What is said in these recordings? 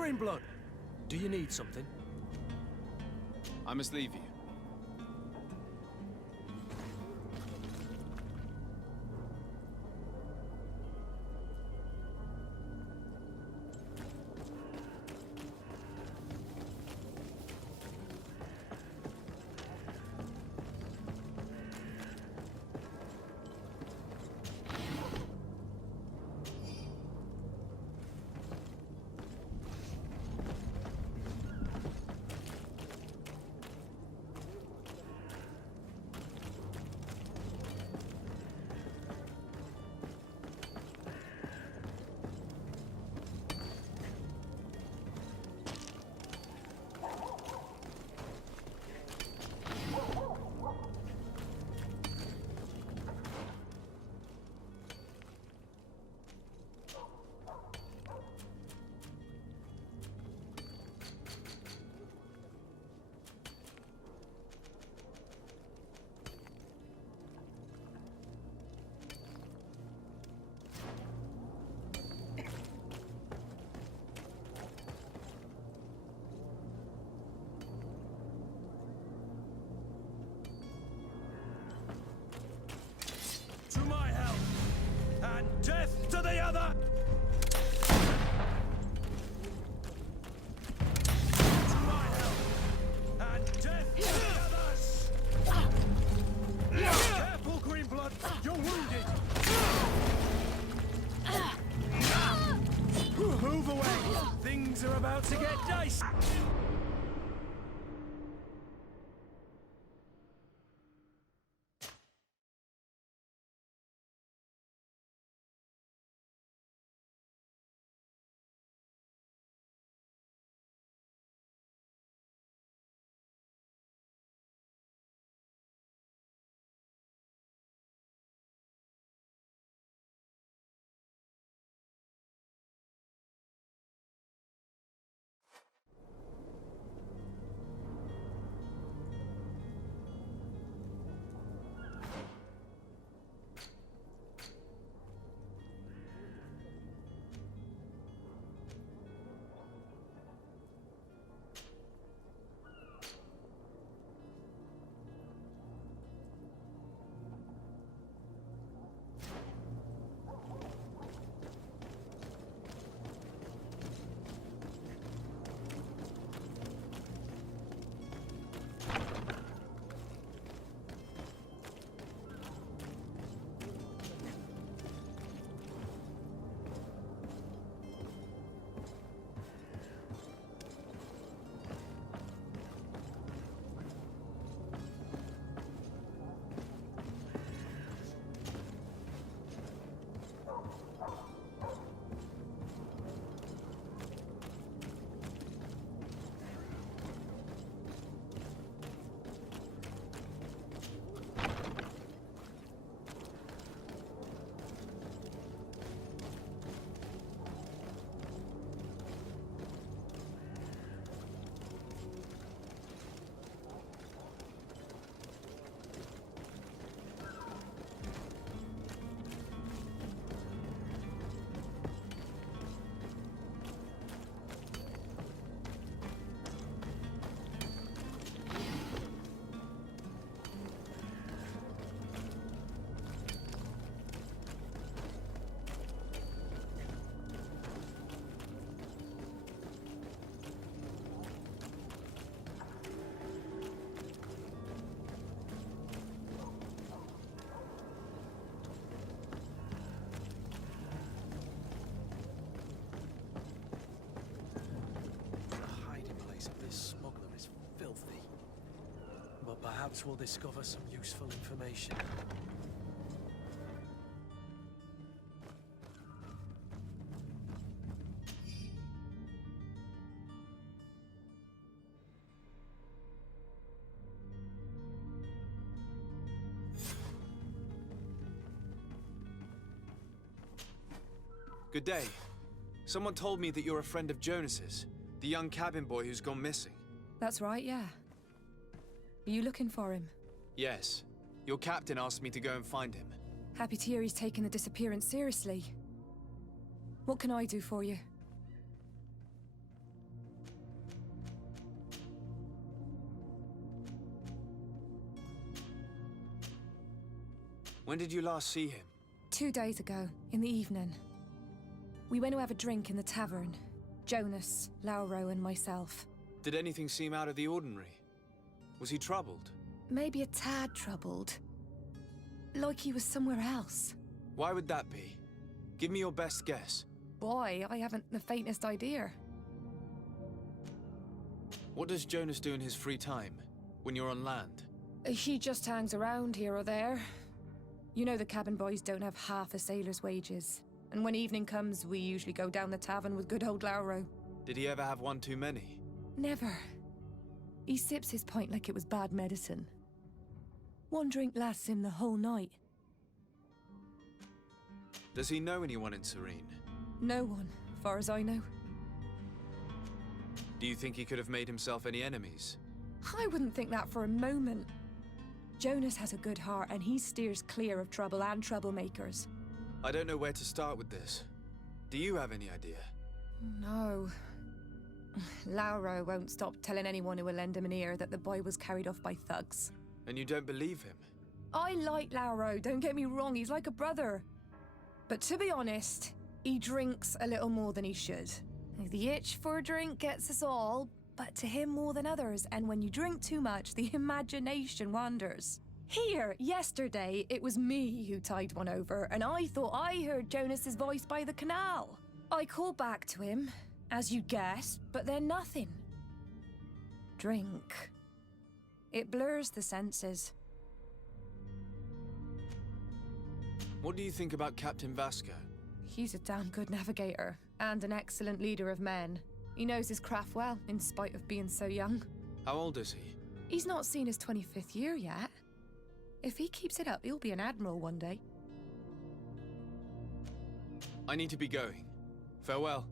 Greenblood, do you need something? I must leave you. To my help, and death to the other! To my help, and death to the others! Careful, Greenblood, you're wounded! Move away! Things are about to get dicey! Perhaps we'll discover some useful information. Good day. Someone told me that you're a friend of Jonas's, the young cabin boy who's gone missing. That's right, yeah. Are you looking for him? Yes. Your captain asked me to go and find him. Happy to hear he's taken the disappearance seriously. What can I do for you? When did you last see him? 2 days ago, in the evening. We went to have a drink in the tavern. Jonas, Lauro, and myself. Did anything seem out of the ordinary? Was he troubled? Maybe a tad troubled. Like he was somewhere else. Why would that be? Give me your best guess. Boy, I haven't the faintest idea. What does Jonas do in his free time, when you're on land? He just hangs around here or there. You know the cabin boys don't have half a sailor's wages. And when evening comes, we usually go down the tavern with good old Lauro. Did he ever have one too many? Never. He sips his pint like it was bad medicine. One drink lasts him the whole night. Does he know anyone in Serene? No one, far as I know. Do you think he could have made himself any enemies? I wouldn't think that for a moment. Jonas has a good heart and he steers clear of trouble and troublemakers. I don't know where to start with this. Do you have any idea? No. Lauro won't stop telling anyone who will lend him an ear that the boy was carried off by thugs. And you don't believe him? I like Lauro, don't get me wrong, he's like a brother. But to be honest, he drinks a little more than he should. The itch for a drink gets us all, but to him more than others, and when you drink too much, the imagination wanders. Here, yesterday, it was me who tied one over, and I thought I heard Jonas's voice by the canal. I called back to him, as you guessed, but then nothing. Drink. It blurs the senses. What do you think about Captain Vasco? He's a damn good navigator, and an excellent leader of men. He knows his craft well, in spite of being so young. How old is he? He's not seen his 25th year yet. If he keeps it up, he'll be an admiral one day. I need to be going. Farewell.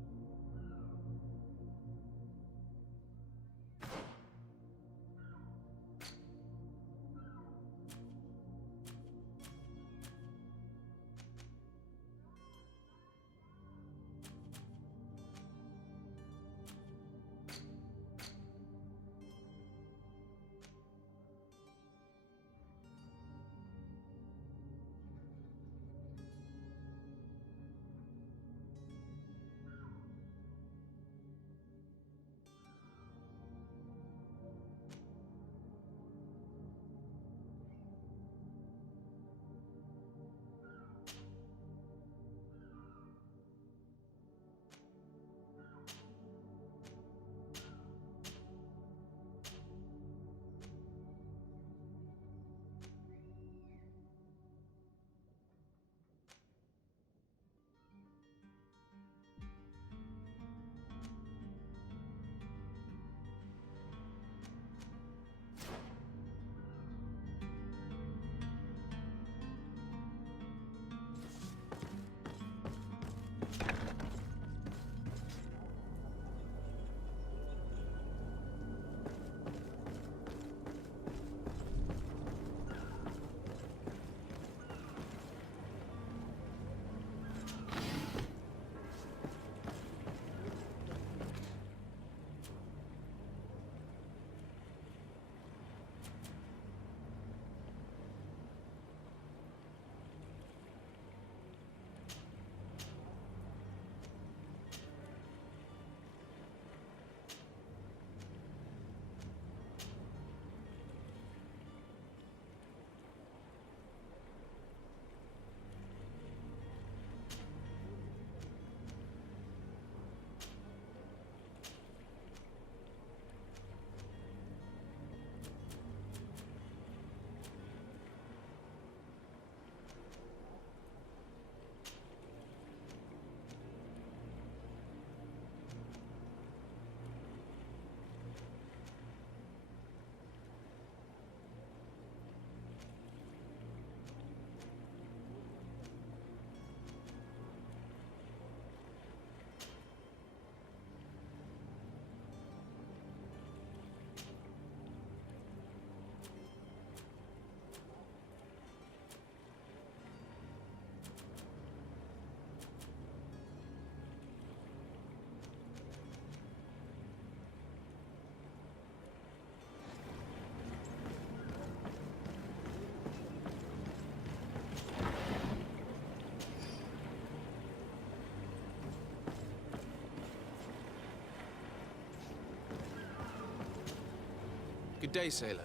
Good day, sailor.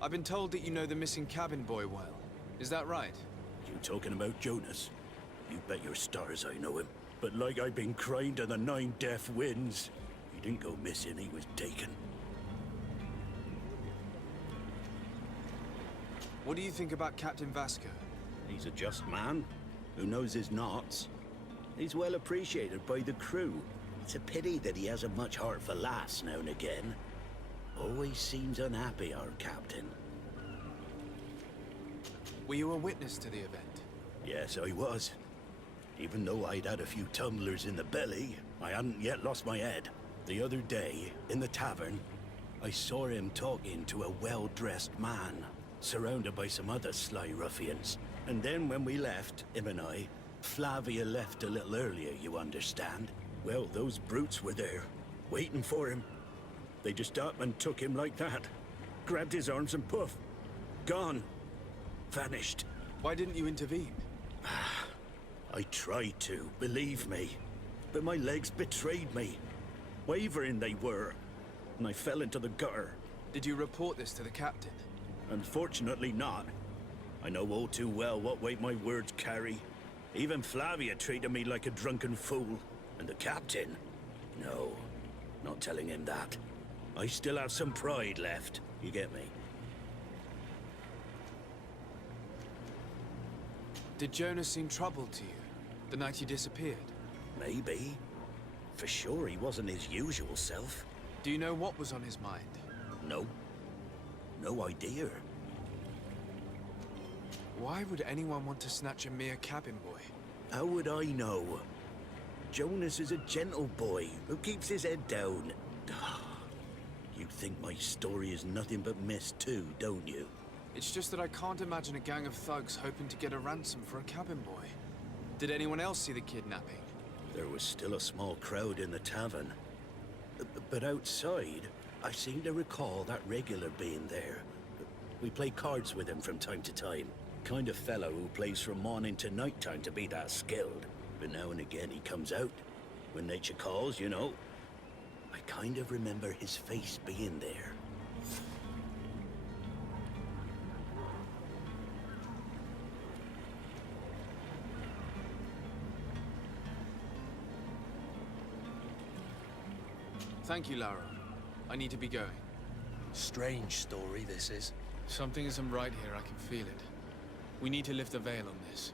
I've been told that you know the missing cabin boy well. Is that right? You talking about Jonas? You bet your stars I know him. But like I've been crying to the 9 deaf winds, he didn't go missing, he was taken. What do you think about Captain Vasco? He's a just man who knows his knots. He's well appreciated by the crew. It's a pity that he hasn't much heart for laughs now and again. Always seems unhappy, our captain. Were you a witness to the event? Yes, I was. Even though I'd had a few tumblers in the belly, I hadn't yet lost my head. The other day, in the tavern, I saw him talking to a well-dressed man, surrounded by some other sly ruffians. And then when we left, him and I, Flavia left a little earlier, you understand. Well, those brutes were there, waiting for him. They just up and took him like that. Grabbed his arms and poof. Gone. Vanished. Why didn't you intervene? I tried to, believe me. But my legs betrayed me. Wavering they were. And I fell into the gutter. Did you report this to the captain? Unfortunately not. I know all too well what weight my words carry. Even Flavia treated me like a drunken fool. And the captain? No, not telling him that. I still have some pride left, you get me? Did Jonas seem troubled to you, the night you disappeared? Maybe. For sure he wasn't his usual self. Do you know what was on his mind? No. No idea. Why would anyone want to snatch a mere cabin boy? How would I know? Jonas is a gentle boy who keeps his head down. You think my story is nothing but mist too, don't you? It's just that I can't imagine a gang of thugs hoping to get a ransom for a cabin boy. Did anyone else see the kidnapping? There was still a small crowd in the tavern. But outside, I seem to recall that regular being there. We play cards with him from time to time. Kind of fellow who plays from morning to night time to be that skilled. But now and again he comes out. When nature calls, you know. I kind of remember his face being there. Thank you, Laura. I need to be going. Strange story, this is. Something isn't right here, I can feel it. We need to lift the veil on this.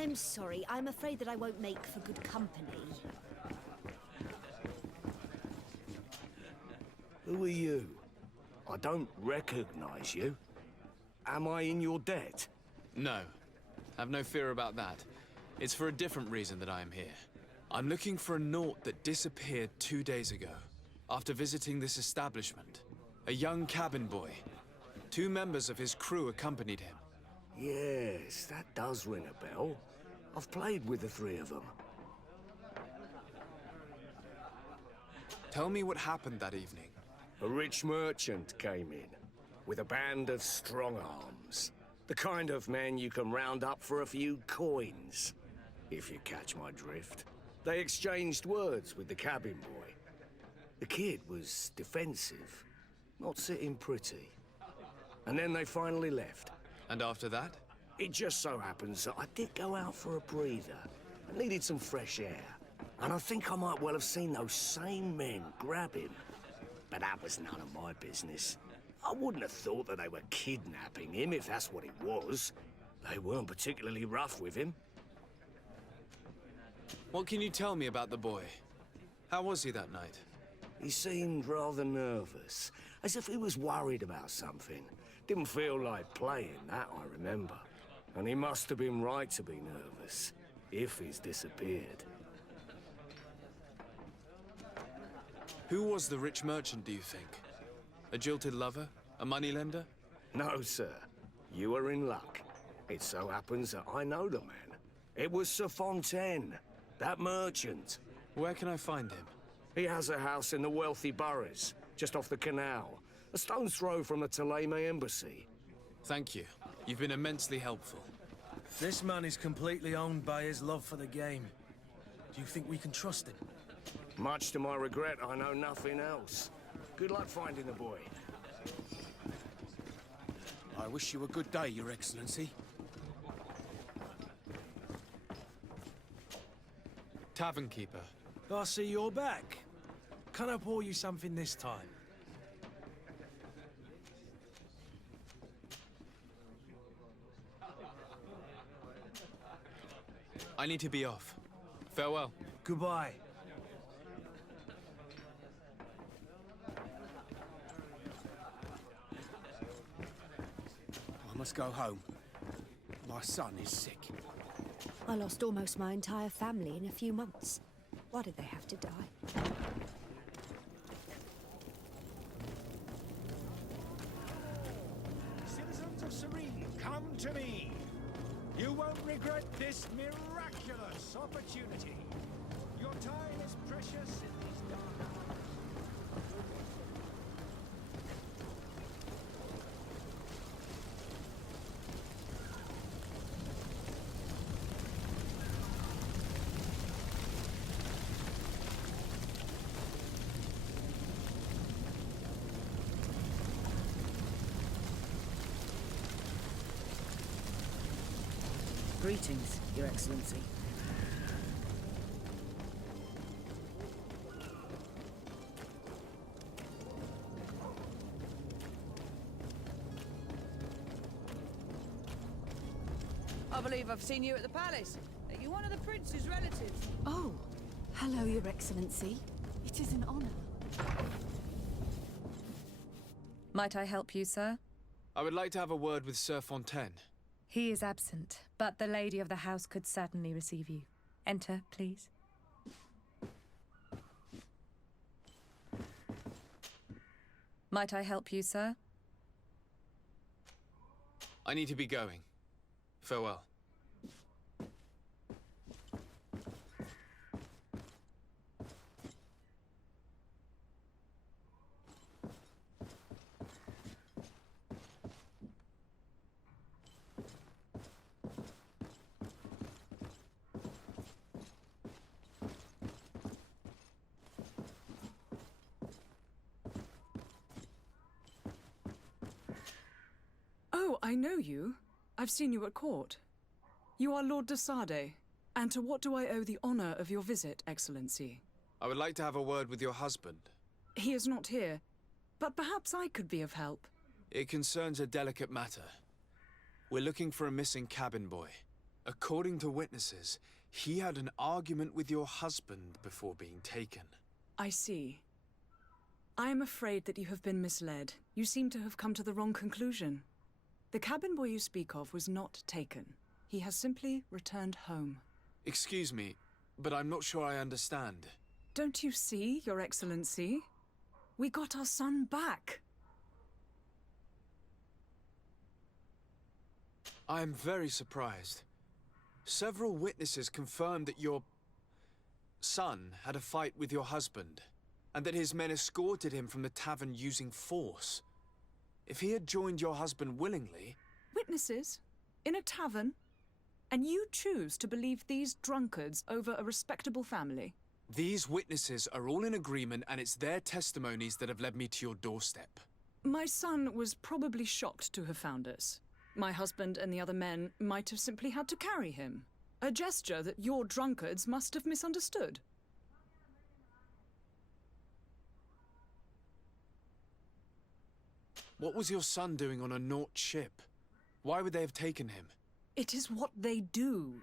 I'm sorry. I'm afraid that I won't make for good company. Who are you? I don't recognize you. Am I in your debt? No. Have no fear about that. It's for a different reason that I am here. I'm looking for a Naut that disappeared 2 days ago, after visiting this establishment. A young cabin boy. 2 members of his crew accompanied him. Yes, that does ring a bell. I've played with the 3 of them. Tell me what happened that evening. A rich merchant came in, with a band of strong arms. The kind of men you can round up for a few coins, if you catch my drift. They exchanged words with the cabin boy. The kid was defensive, not sitting pretty. And then they finally left. And after that? It just so happens that I did go out for a breather. I needed some fresh air. And I think I might well have seen those same men grab him. But that was none of my business. I wouldn't have thought that they were kidnapping him, if that's what it was. They weren't particularly rough with him. What can you tell me about the boy? How was he that night? He seemed rather nervous, as if he was worried about something. Didn't feel like playing, that I remember. And he must have been right to be nervous, if he's disappeared. Who was the rich merchant, do you think? A jilted lover? A moneylender? No, sir. You are in luck. It so happens that I know the man. It was Sir Fontaine, that merchant. Where can I find him? He has a house in the wealthy boroughs, just off the canal. A stone's throw from the Thélème embassy. Thank you. You've been immensely helpful. This man is completely owned by his love for the game. Do you think we can trust him? Much to my regret, I know nothing else. Good luck finding the boy. I wish you a good day, Your Excellency. Tavern keeper. I see you're back. Can I pour you something this time? I need to be off. Farewell. Goodbye. I must go home. My son is sick. I lost almost my entire family in a few months. Why did they have to die? Citizens of Serene, come to me. You won't regret this miraculous opportunity. Your time is precious in these dark hours. Greetings, Your Excellency. I believe I've seen you at the palace. Are you one of the prince's relatives? Oh, hello, Your Excellency. It is an honor. Might I help you, sir? I would like to have a word with Sir Fontaine. He is absent, but the lady of the house could certainly receive you. Enter, please. Might I help you, sir? I need to be going. Farewell. Oh, I know you. I've seen you at court. You are Lord de Sade. And to what do I owe the honor of your visit, Excellency? I would like to have a word with your husband. He is not here, but perhaps I could be of help. It concerns a delicate matter. We're looking for a missing cabin boy. According to witnesses, he had an argument with your husband before being taken. I see. I am afraid that you have been misled. You seem to have come to the wrong conclusion. The cabin boy you speak of was not taken. He has simply returned home. Excuse me, but I'm not sure I understand. Don't you see, Your Excellency? We got our son back. I am very surprised. Several witnesses confirmed that your son had a fight with your husband, and that his men escorted him from the tavern using force. If he had joined your husband willingly... Witnesses? In a tavern? And you choose to believe these drunkards over a respectable family? These witnesses are all in agreement, and it's their testimonies that have led me to your doorstep. My son was probably shocked to have found us. My husband and the other men might have simply had to carry him. A gesture that your drunkards must have misunderstood. What was your son doing on a Naut ship? Why would they have taken him? It is what they do.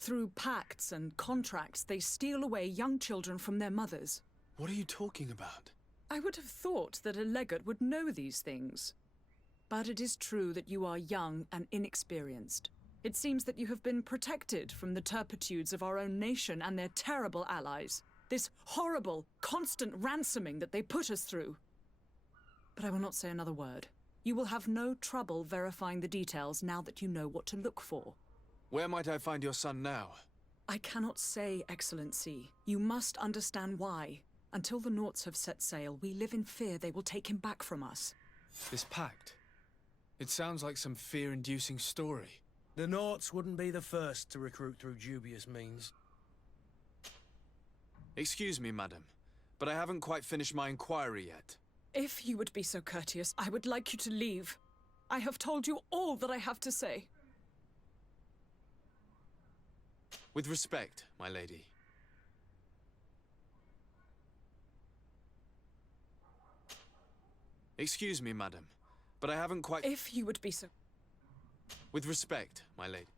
Through pacts and contracts, they steal away young children from their mothers. What are you talking about? I would have thought that a legate would know these things. But it is true that you are young and inexperienced. It seems that you have been protected from the turpitudes of our own nation and their terrible allies. This horrible, constant ransoming that they put us through. But I will not say another word. You will have no trouble verifying the details now that you know what to look for. Where might I find your son now? I cannot say, Excellency. You must understand why. Until the Nauts have set sail, we live in fear they will take him back from us. This pact? It sounds like some fear-inducing story. The Nauts wouldn't be the first to recruit through dubious means. Excuse me, madam, but I haven't quite finished my inquiry yet. If you would be so courteous, I would like you to leave. I have told you all that I have to say. With respect, my lady. Excuse me, madam, but I haven't quite... If you would be so... With respect, my lady.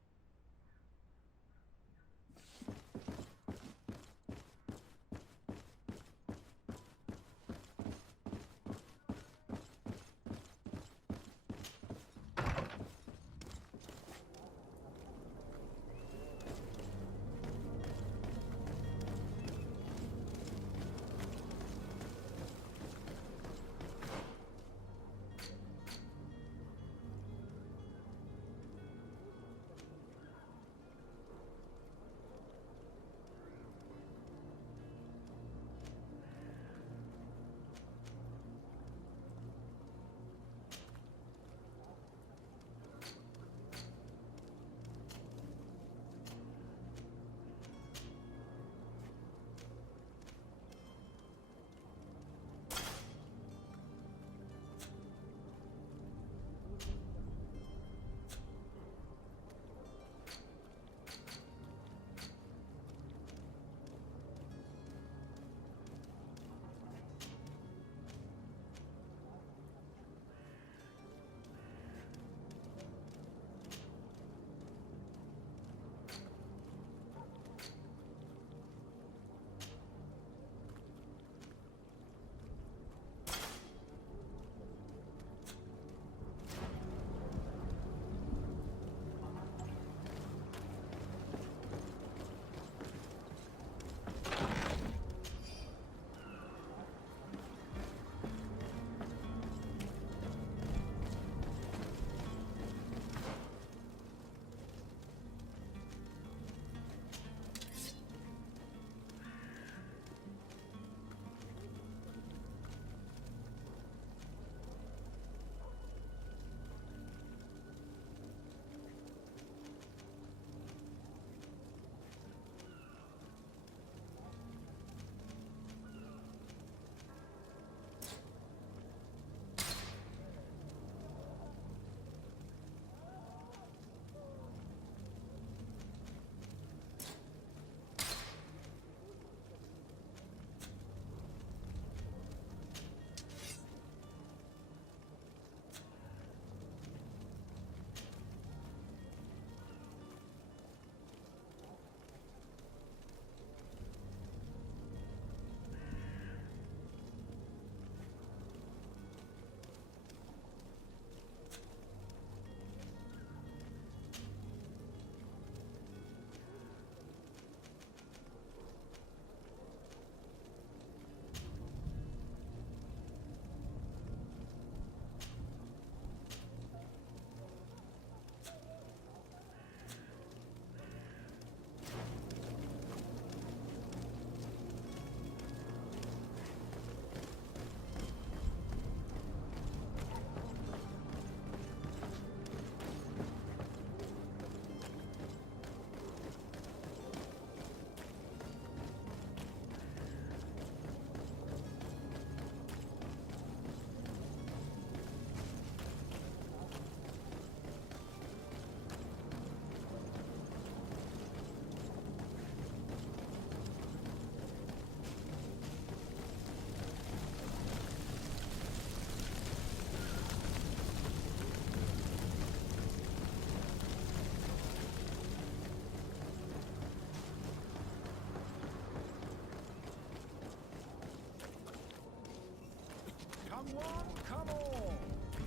Come one, come all.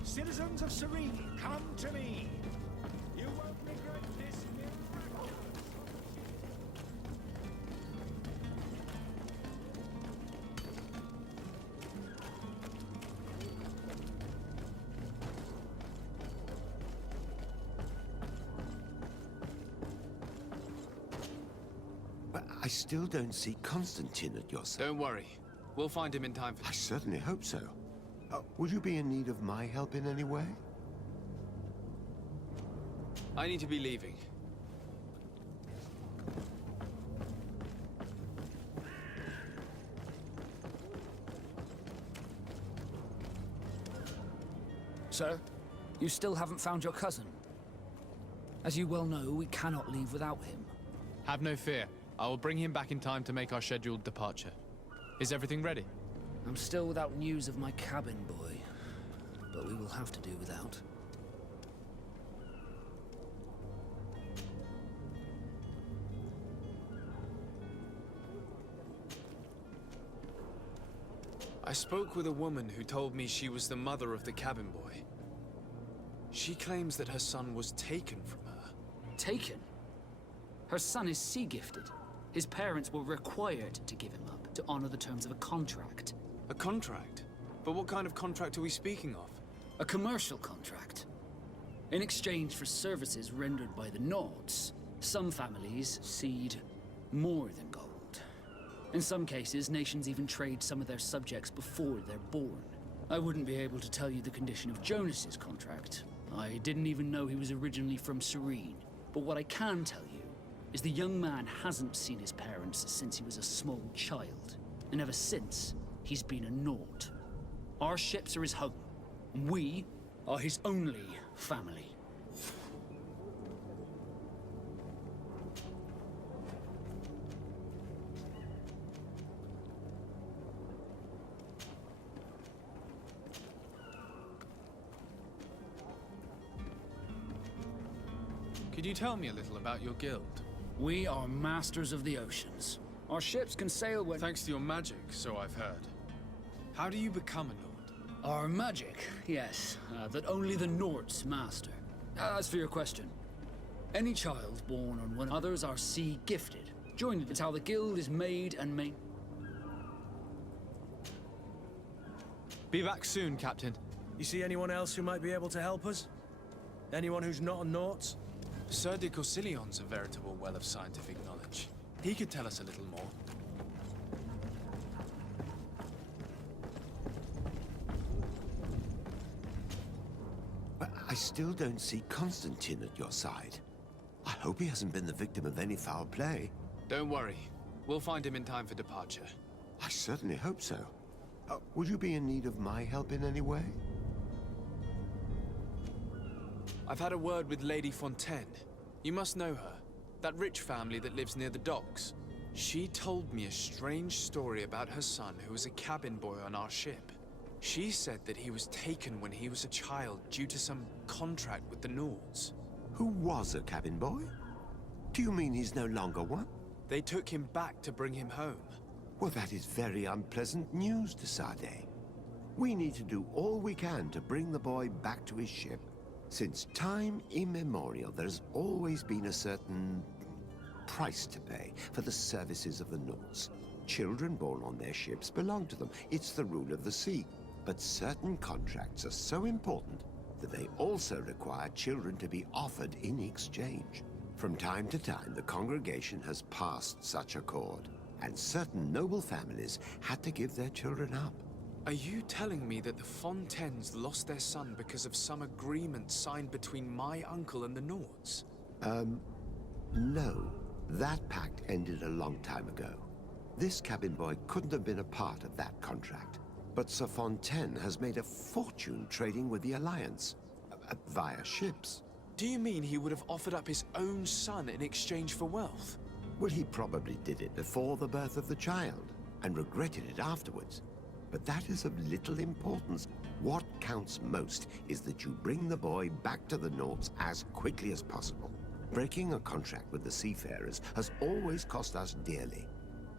Citizens of Serene, come to me. You won't regret this miraculous But I still don't see Constantine at your side. Don't worry. We'll find him in time for... I certainly hope so. Would you be in need of my help in any way? I need to be leaving. Sir, you still haven't found your cousin. As you well know, we cannot leave without him. Have no fear. I will bring him back in time to make our scheduled departure. Is everything ready? I'm still without news of my cabin boy, but we will have to do without. I spoke with a woman who told me she was the mother of the cabin boy. She claims that her son was taken from her. Taken? Her son is sea-gifted. His parents were required to give him up to honor the terms of a contract. A contract? But what kind of contract are we speaking of? A commercial contract. In exchange for services rendered by the Nords, some families cede more than gold. In some cases, nations even trade some of their subjects before they're born. I wouldn't be able to tell you the condition of Jonas's contract. I didn't even know he was originally from Serene. But what I can tell you is the young man hasn't seen his parents since he was a small child. And ever since, he's been a Nord. Our ships are his home. And we are his only family. Could you tell me a little about your guild? We are masters of the oceans. Our ships can sail when... Thanks to your magic, so I've heard. How do you become a Nord? Our magic, yes, that only the Nords master. As for your question, any child born on one others are sea-gifted. Join it. It's how the guild is made and made. Be back soon, Captain. You see anyone else who might be able to help us? Anyone who's not a Naut? Sir de Corsillion's a veritable well of scientific knowledge. He could tell us a little more. But I still don't see Constantine at your side. I hope he hasn't been the victim of any foul play. Don't worry. We'll find him in time for departure. I certainly hope so. Would you be in need of my help in any way? I've had a word with Lady Fontaine. You must know her. That rich family that lives near the docks. She told me a strange story about her son who was a cabin boy on our ship. She said that he was taken when he was a child due to some contract with the Nords. Who was a cabin boy? Do you mean he's no longer one? They took him back to bring him home. Well, that is very unpleasant news, de Sade. We need to do all we can to bring the boy back to his ship. Since time immemorial, there's always been a certain price to pay for the services of the Nords. Children born on their ships belong to them. It's the rule of the sea. But certain contracts are so important that they also require children to be offered in exchange. From time to time, the congregation has passed such accord, and certain noble families had to give their children up. Are you telling me that the Fontaines lost their son because of some agreement signed between my uncle and the Nords? No. That pact ended a long time ago. This cabin boy couldn't have been a part of that contract. But Sir Fontaine has made a fortune trading with the Alliance, via ships. Do you mean he would have offered up his own son in exchange for wealth? Well, he probably did it before the birth of the child, and regretted it afterwards. But that is of little importance. What counts most is that you bring the boy back to the Nords as quickly as possible. Breaking a contract with the seafarers has always cost us dearly.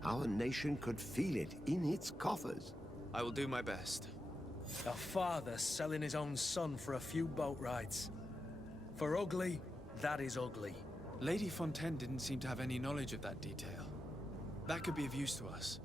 Our nation could feel it in its coffers. I will do my best. A father selling his own son for a few boat rides. For ugly, that is ugly. Lady Fontaine didn't seem to have any knowledge of that detail. That could be of use to us.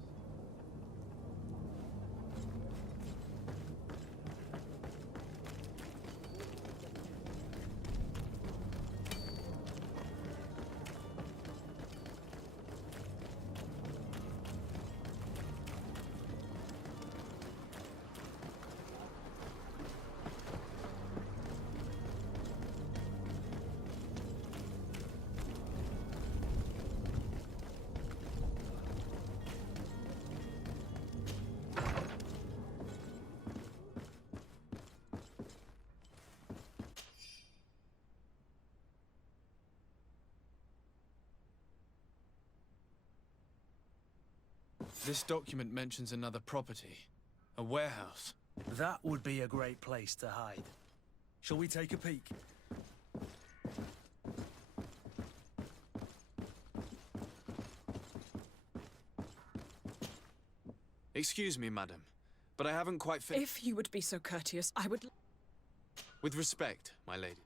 This document mentions another property. A warehouse. That would be a great place to hide. Shall we take a peek? Excuse me, madam, but I haven't quite If you would be so courteous, I would... With respect, my lady.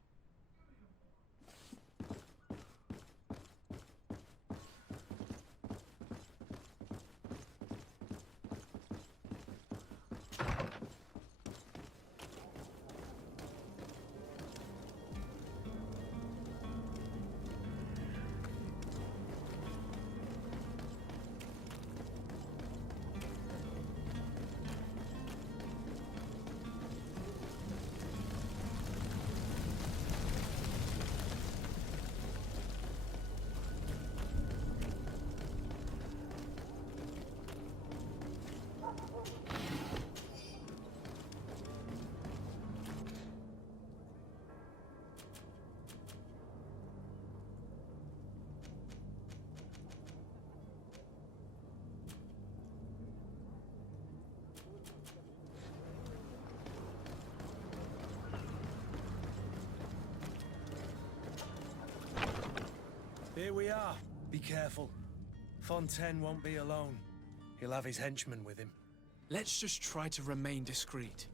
Here we are. Be careful. Fontaine won't be alone. He'll have his henchmen with him. Let's just try to remain discreet.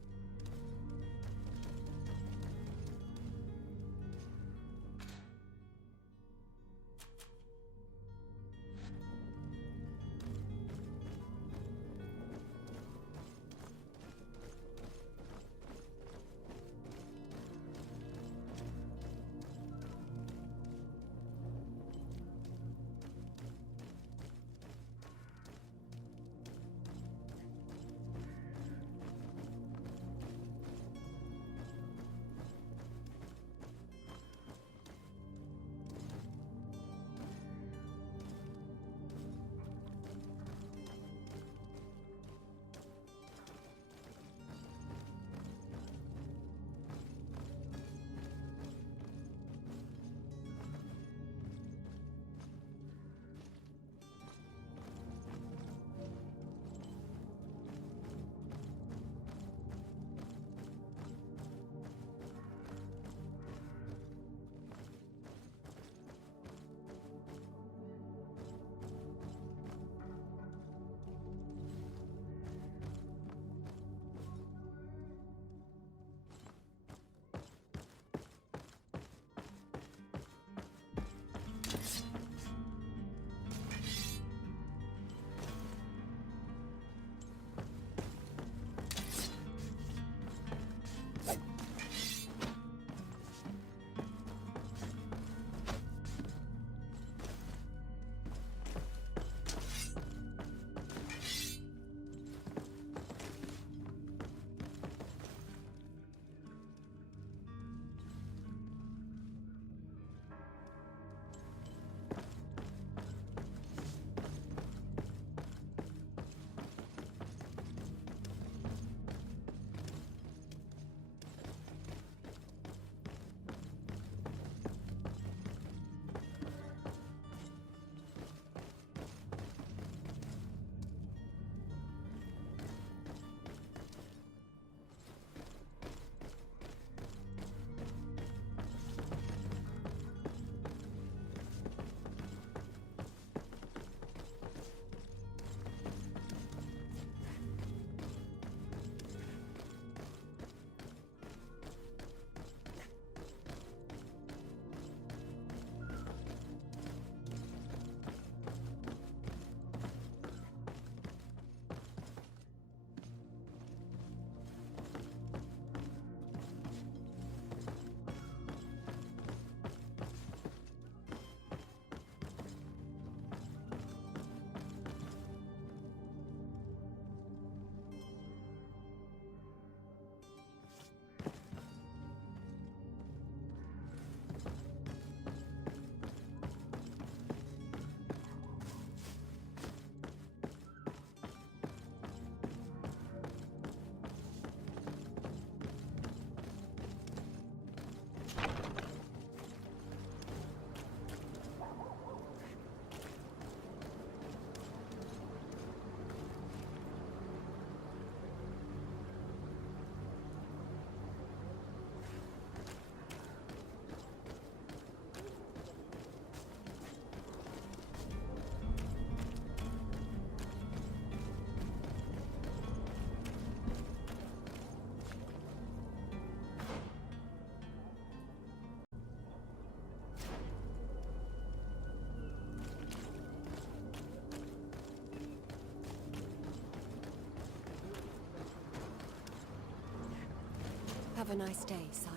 Have a nice day, sire.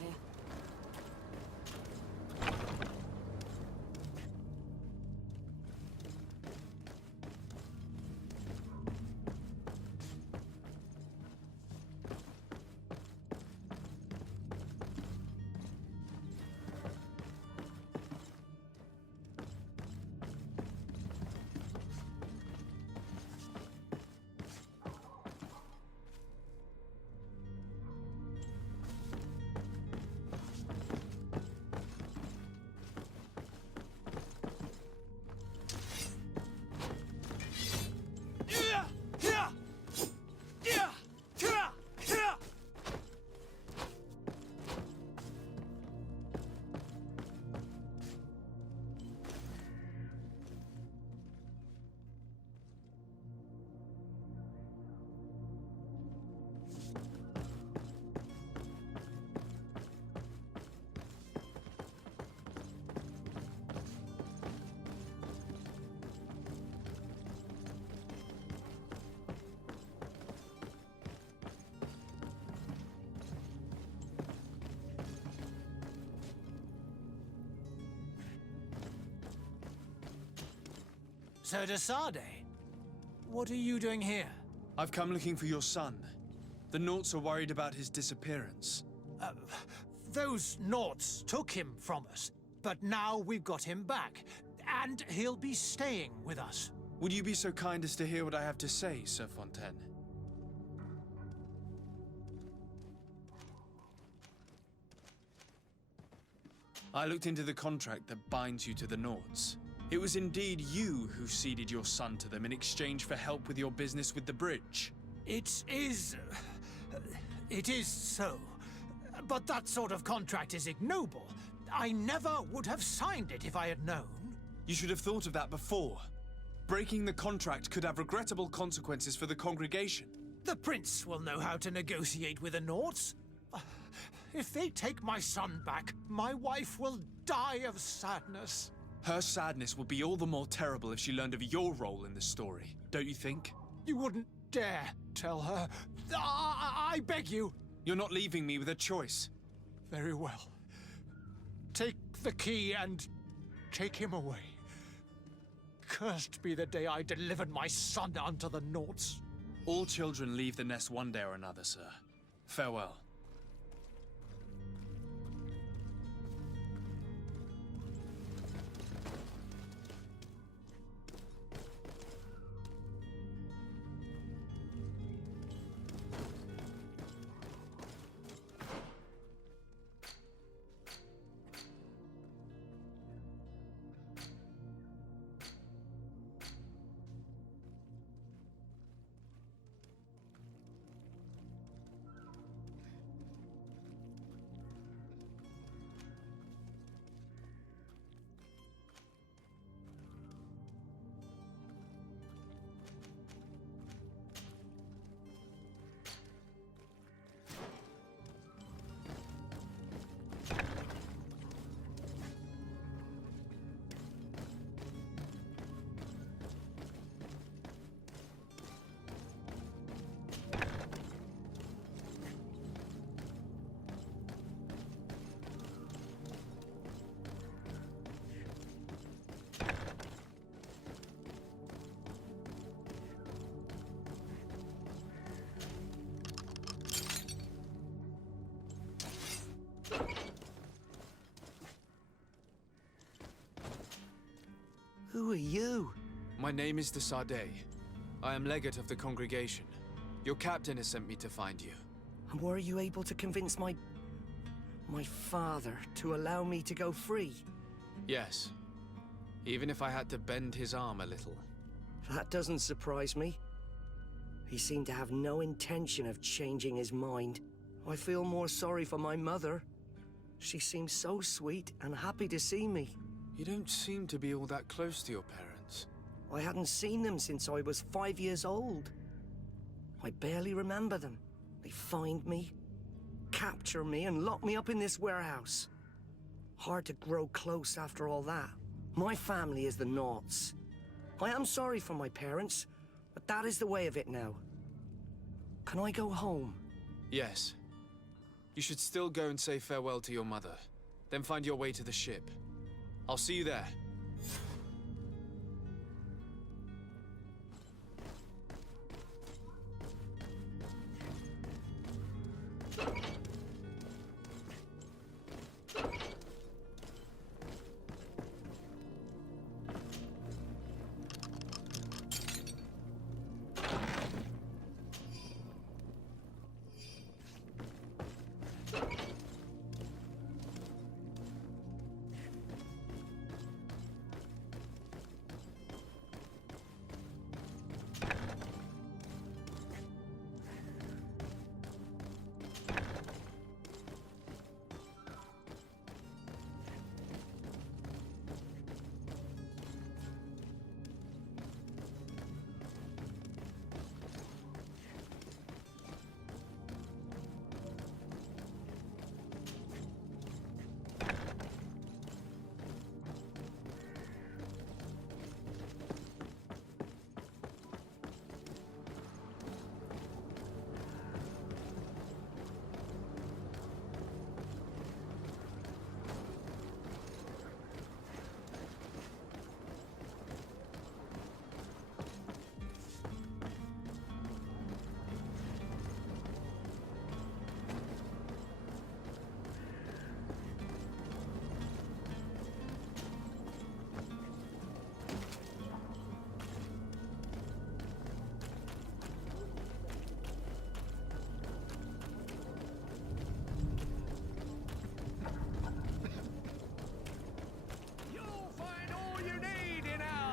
Sir de Sade, what are you doing here? I've come looking for your son. The Naughts are worried about his disappearance. Those Naughts took him from us, but now we've got him back, and he'll be staying with us. Would you be so kind as to hear what I have to say, Sir Fontaine? I looked into the contract that binds you to the Naughts. It was indeed you who ceded your son to them in exchange for help with your business with the bridge. It is so. But that sort of contract is ignoble. I never would have signed it if I had known. You should have thought of that before. Breaking the contract could have regrettable consequences for the congregation. The prince will know how to negotiate with the Naughts. If they take my son back, my wife will die of sadness. Her sadness would be all the more terrible if she learned of your role in the story, don't you think? You wouldn't dare tell her. I beg you. You're not leaving me with a choice. Very well. Take the key and take him away. Cursed be the day I delivered my son unto the Naughts. All children leave the nest one day or another, sir. Farewell. Who are you? My name is de Sade. I am legate of the congregation. Your captain has sent me to find you. And were you able to convince my father to allow me to go free? Yes. Even if I had to bend his arm a little. That doesn't surprise me. He seemed to have no intention of changing his mind. I feel more sorry for my mother. She seemed so sweet and happy to see me. You don't seem to be all that close to your parents. I hadn't seen them since I was 5 years old. I barely remember them. They find me, capture me, and lock me up in this warehouse. Hard to grow close after all that. My family is the Naughts. I am sorry for my parents, but that is the way of it now. Can I go home? Yes. You should still go and say farewell to your mother. Then find your way to the ship. I'll see you there.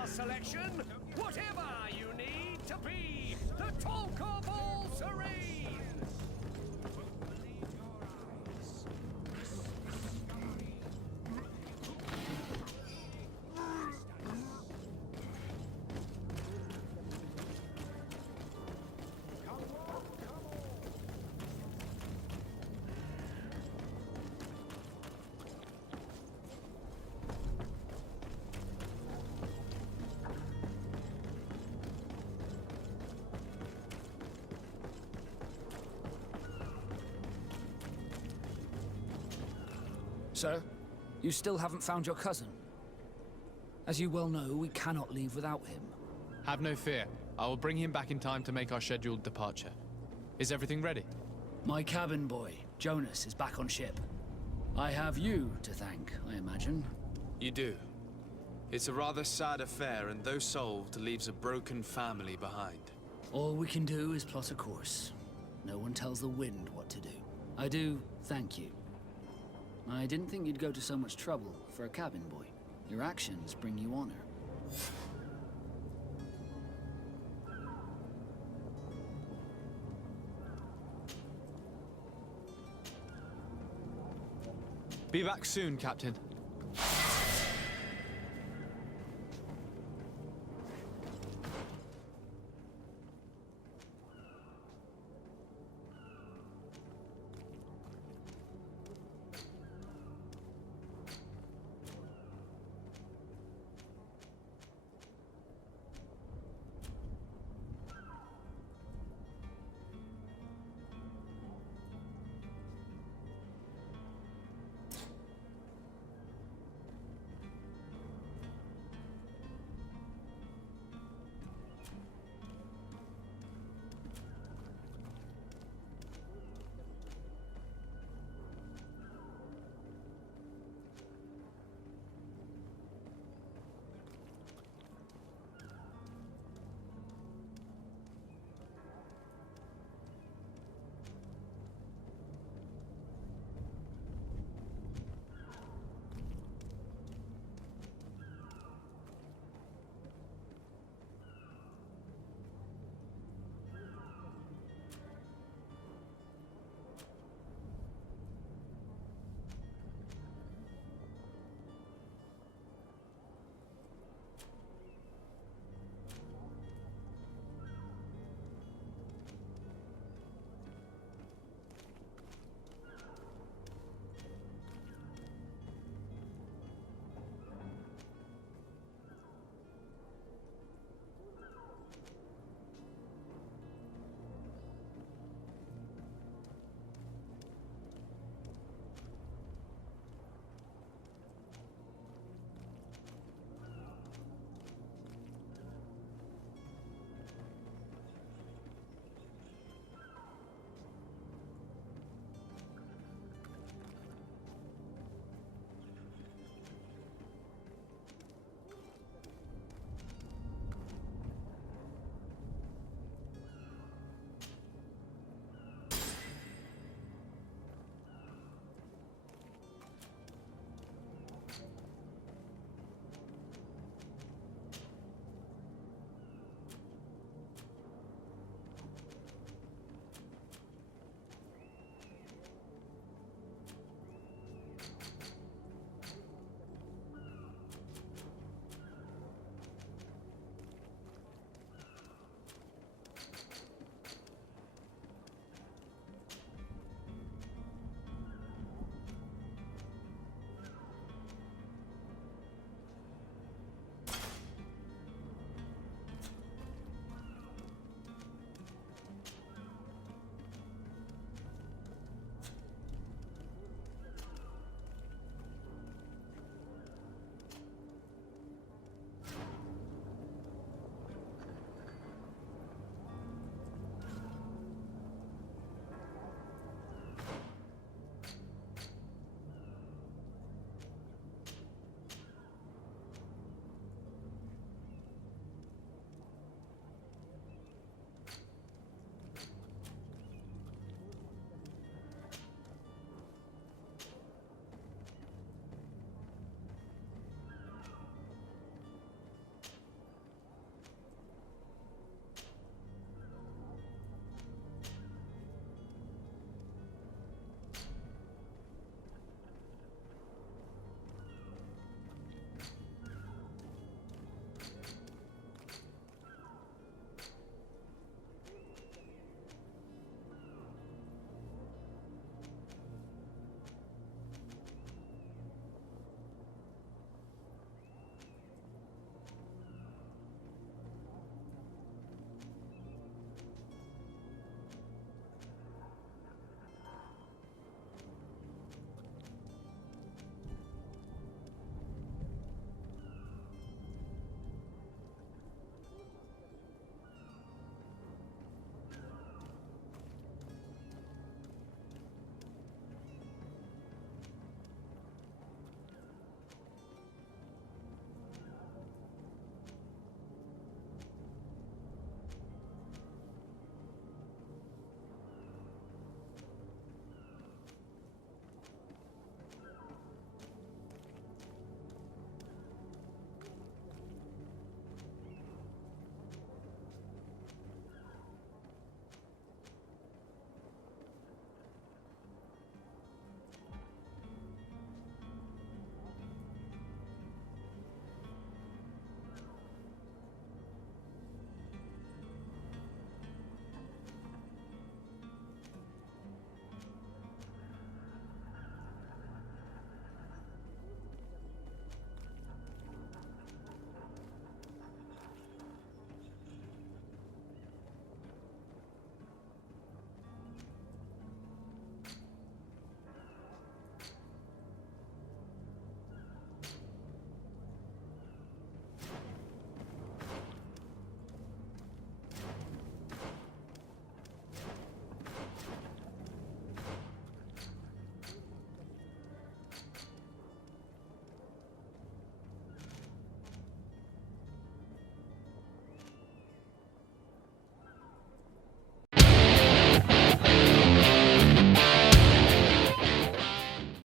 Selection, whatever you need to be the talk of all Serene. Sir, you still haven't found your cousin. As you well know, we cannot leave without him. Have no fear. I will bring him back in time to make our scheduled departure. Is everything ready? My cabin boy, Jonas, is back on ship. I have you to thank, I imagine. You do. It's a rather sad affair, and though solved, leaves a broken family behind. All we can do is plot a course. No one tells the wind what to do. I do thank you. I didn't think you'd go to so much trouble for a cabin boy. Your actions bring you honor. Be back soon, Captain.